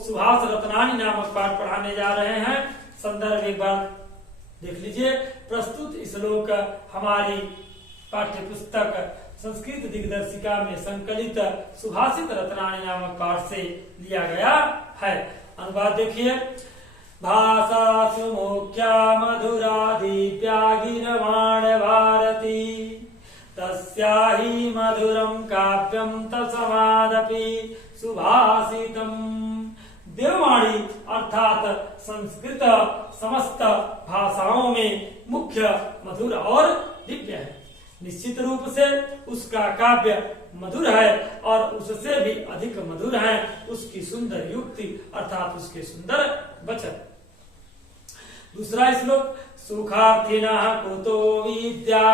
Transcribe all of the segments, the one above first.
सुभाष रत्नानी नामक पाठ पढ़ाने जा रहे हैं। संदर्भ एक बार देख लीजिए। प्रस्तुत श्लोक हमारी पाठ्य पुस्तक संस्कृत दिग्दर्शिका में संकलित सुभाषित रत्नानी नामक पाठ से लिया गया है। अनुवाद देखिए। भाषा सुमुख्या मधुरा दिव्या गिरवाण भारती तस्याहि मधुरम काव्यम तस्मादपि सुभाषितम। देववाणी अर्थात संस्कृत समस्त भाषाओं में मुख्य, मधुर और दिव्य है। निश्चित रूप से उसका काव्य मधुर है और उससे भी अधिक मधुर है उसकी सुंदर युक्ति अर्थात उसके सुंदर वचन। दूसरा श्लोक। सुखार्थिनः कुतो विद्या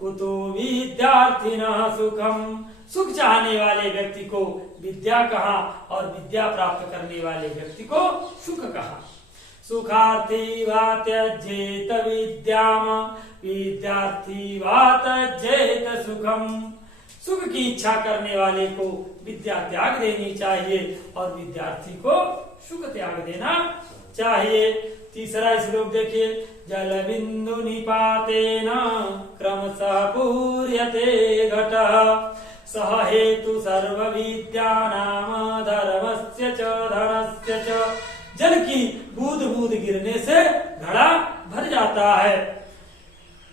कुतो विद्यार्थिनः सुखम। सुख चाहने वाले व्यक्ति को विद्या कहा और विद्या प्राप्त करने वाले व्यक्ति को सुख कहा। सुखार्थी वा त्यजेत विद्याम विद्यार्थी वा त्यजेत सुखम। सुख की इच्छा करने वाले को विद्या त्याग देनी चाहिए और विद्यार्थी को सुख त्याग देना चाहिए। तीसरा श्लोक देखिए। जल बिंदु निपातेन क्रमशः पूर्यते घटः सह हेतु सर्व विद्यानां धर्मस्य च धनस्य च। जल की बूंद बूंद गिरने से घड़ा भर जाता है।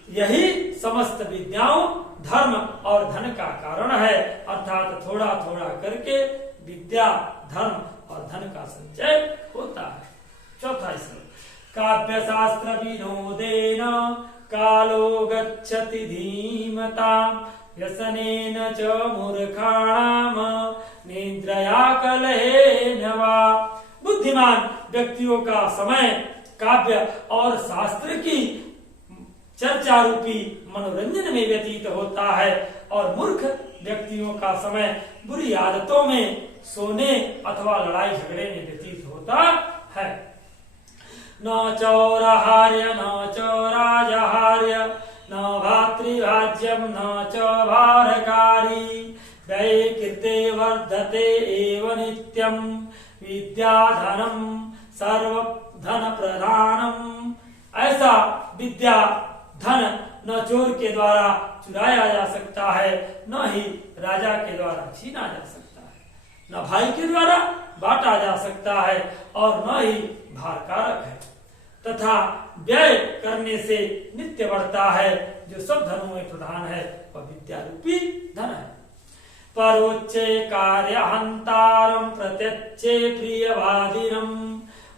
यही समस्त विद्याओं धर्म और धन का कारण है अर्थात थोड़ा थोड़ा करके विद्या धर्म और धन का संचय होता है। चौथा श्लोक। काव्य शास्त्र विनोदेन कालो गच्छति धीमताम् व्यसनेन च मूर्खाणाम निद्रया कलहेन वा। बुद्धिमान व्यक्तियों का समय काव्य और शास्त्र की चर्चा रूपी मनोरंजन में व्यतीत होता है और मूर्ख व्यक्तियों का समय बुरी आदतों में सोने अथवा लड़ाई झगड़े में व्यतीत होता है। न चौराहार्य न च राजहार्य न भातृभाज्यम न च भारकारी व्यये कृते वर्धते एव नित्यम विद्या धनम सर्व धन प्रधानम। ऐसा विद्या धन न चोर के द्वारा चुराया जा सकता है न ही राजा के द्वारा छीना जा सकता है, न भाई के द्वारा बांटा जा सकता है और न ही भारकारक है तथा व्यय करने से नित्य बढ़ता है। जो सब धनों में प्रधान है वह विद्या रूपी धन है। परोच्चे कार्यहंतारं प्रत्यक्षे प्रियवादिनं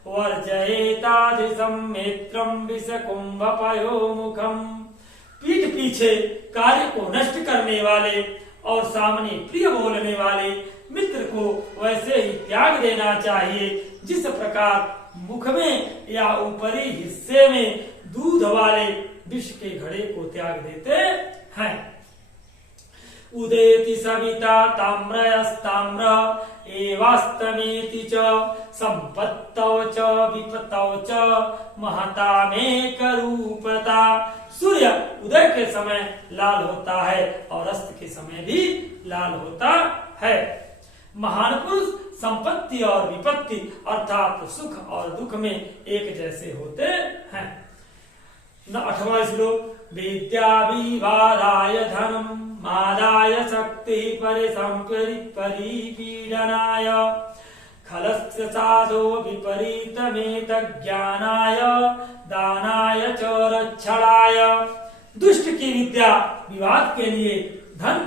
वर्जयेतादृशं मित्रं विषकुंभपयोमुखम्। पीठ पीछे कार्य को नष्ट करने वाले और सामने प्रिय बोलने वाले मित्र को वैसे ही त्याग देना चाहिए जिस प्रकार मुख में या ऊपरी हिस्से में दूध वाले विष के घड़े को त्याग देते हैं। उदेति सविता ताम्रयस्ताम्र एवास्तमेति च संपत्तौ च विपत्तौ च महतामेक रूपता। सूर्य उदय के समय लाल होता है और अस्त के समय भी लाल होता है। महान पुरुष संपत्ति और विपत्ति अर्थात सुख और दुख में एक जैसे होते हैं। 8वां श्लोक। विद्या विवादाय धनम मादाय शक्ति परिपीडनाय खलस्य साधो विपरीतमेत ज्ञानाय दानाय च रक्षणाय। दुष्ट की विद्या विवाद के लिए, धन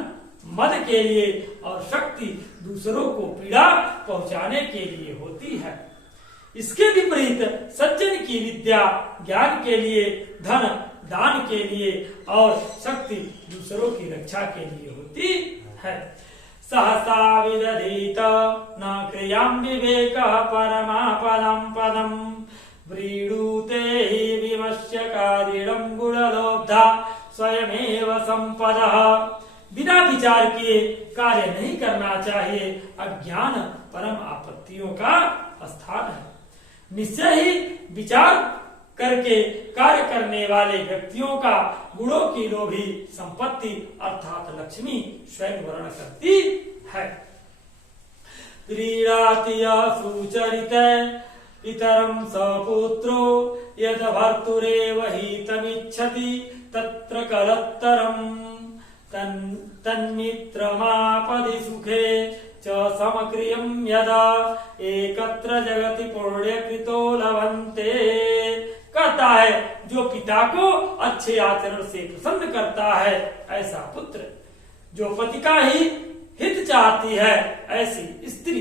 मद के लिए और शक्ति दूसरों को पीड़ा पहुंचाने के लिए होती है। इसके विपरीत सज्जन की विद्या ज्ञान के लिए, धन दान के लिए और शक्ति दूसरों की रक्षा के लिए होती है। सहसा विदधीत न क्रियां विवेकः परमापदं पदं व्रीडूते हि विमस्य कारिणं गुणलोब्धा स्वयमेव संपदः। बिना विचार किए कार्य नहीं करना चाहिए। अज्ञान परम आपत्तियों का स्थान है। निश्चय ही विचार करके कार्य करने वाले व्यक्तियों का गुणों की लोभी संपत्ति अर्थात लक्ष्मी स्वयं वर्ण करती है। क्रीडाति सुचरित इतरं सपुत्रो यद भर्तुरेव हितमिच्छति तत्र कलत्तरम् तन्मित्रमापदि सुखे च समक्रियं यदा एकत्र जगति पुण्यकृतो लभन्ते। कहता है जो पिता को अच्छे आचरण से प्रसन्न करता है ऐसा पुत्र, जो पति का ही हित चाहती है ऐसी स्त्री,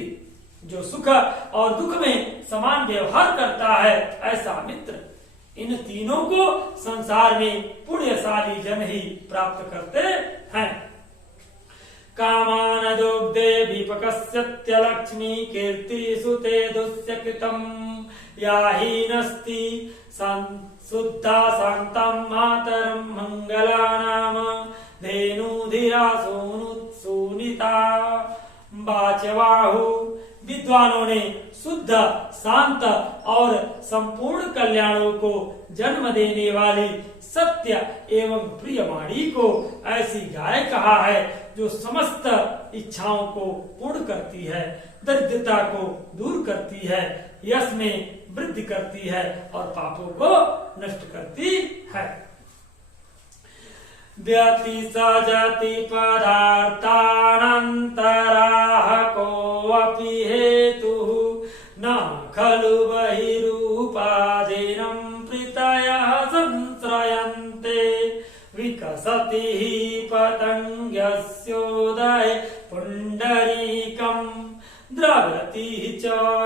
जो सुख और दुख में समान व्यवहार करता है ऐसा मित्र, इन तीनों को संसार में पुण्यशाली जन ही प्राप्त करते हैं। कामान दुग्धे विपकस्यत्य लक्ष्मी कीर्ति सुते दुस्य कृतम् या हीनस्ति शुद्धा शान्तं मातरं मंगला नाम धेनुधिरा सोनुता वाचवाहु। विद्वानों ने शुद्ध शांत और संपूर्ण कल्याणों को जन्म देने वाली सत्य एवं प्रियवाणी को ऐसी गाय कहा है जो समस्त इच्छाओं को पूर्ण करती है, दरिद्रता को दूर करती है, यश में वृद्धि करती है और पापों को नष्ट करती है। व्यति सजति पदार्थानन्तराः कोऽपि हेतुः न खलु बहिरूपाधीनं प्रीतयः संश्रयन्ते। विकसति हि पतङ्गस्योदये पुण्डरीकम् द्रवति च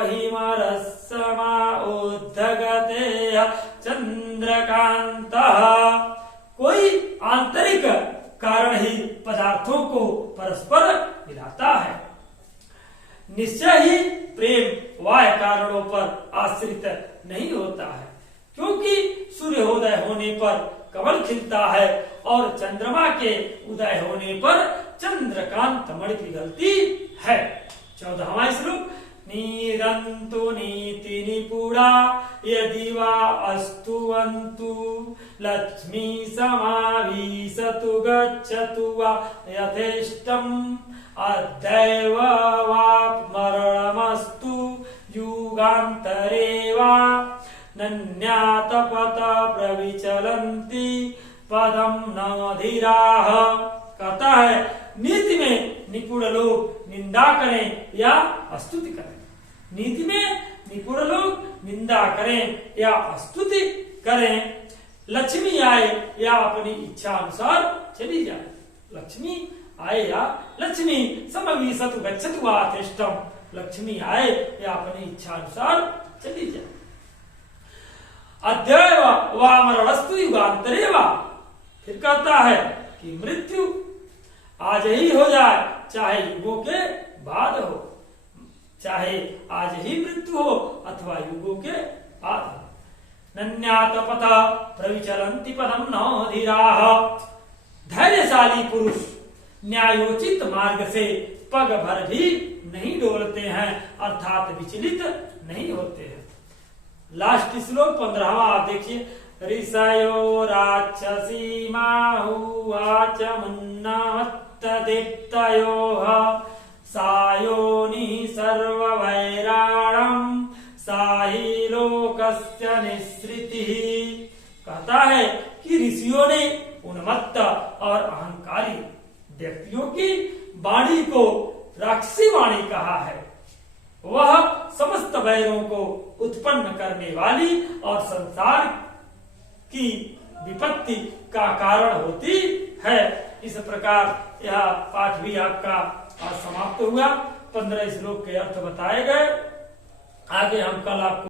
हिमरसमा उद्धगते चन्द्रकान्तः। कोई आंतरिक कारण ही पदार्थों को परस्पर मिलाता है। निश्चय ही प्रेम बाह्य कारणों पर आश्रित नहीं होता है, क्योंकि सूर्योदय होने पर कमल खिलता है और चंद्रमा के उदय होने पर चंद्रकांत मणि पिघलती है। 14वां श्लोक। नीरन्तु नीति निपुणा यदि वा अस्तुवन्तु लक्ष्मी समावीशतु गच्छतु वा यथेष्टम् अद्यैव वा मरणमस्तु युगान्तरे वा नन्यातपत प्रविचलन्ति पदम न धीराः। कहता है नीति में निपुण लोग निंदा करें या स्तुति करें, नीति में निपुण लोग निंदा करें या स्तुति करें, लक्ष्मी आए या अपनी इच्छा अनुसार चली जाए। लक्ष्मी आए या लक्ष्मी समवीसतु गच्छतु वा यथेष्टम्, लक्ष्मी आए या अपनी इच्छा अनुसार चली जाए। अद्यैव वा मरणस्तु युगान्तरे वा। फिर कहता है कि मृत्यु आज ही हो जाए, चाहे युगों के बाद हो, चाहे आज ही मृत्यु हो अथवा युगों के बाद हो। नन्यात पथ प्रविचलन्ति पदम न धीराः। धैर्यशाली पुरुष न्यायोचित मार्ग से पग भर भी नहीं डोलते हैं, अर्थात विचलित नहीं होते हैं। लास्ट श्लोक 15वां देखिए। ऋषयो राक्षसी माहुवाच मुन्नमत्तदीप्तयोः सायोनि सर्ववैराणम् साहि लोकस्य निःसृतिः। कहता है कि ऋषियों ने उन्मत्त और अहंकारी व्यक्तियों की वाणी को राक्षसी वाणी कहा है। वह समस्त वैरों को उत्पन्न करने वाली और संसार की विपत्ति का कारण होती है। इस प्रकार यह पाठ भी आपका आज समाप्त हुआ। 15 श्लोक के अर्थ बताए गए। आगे हम कल आपको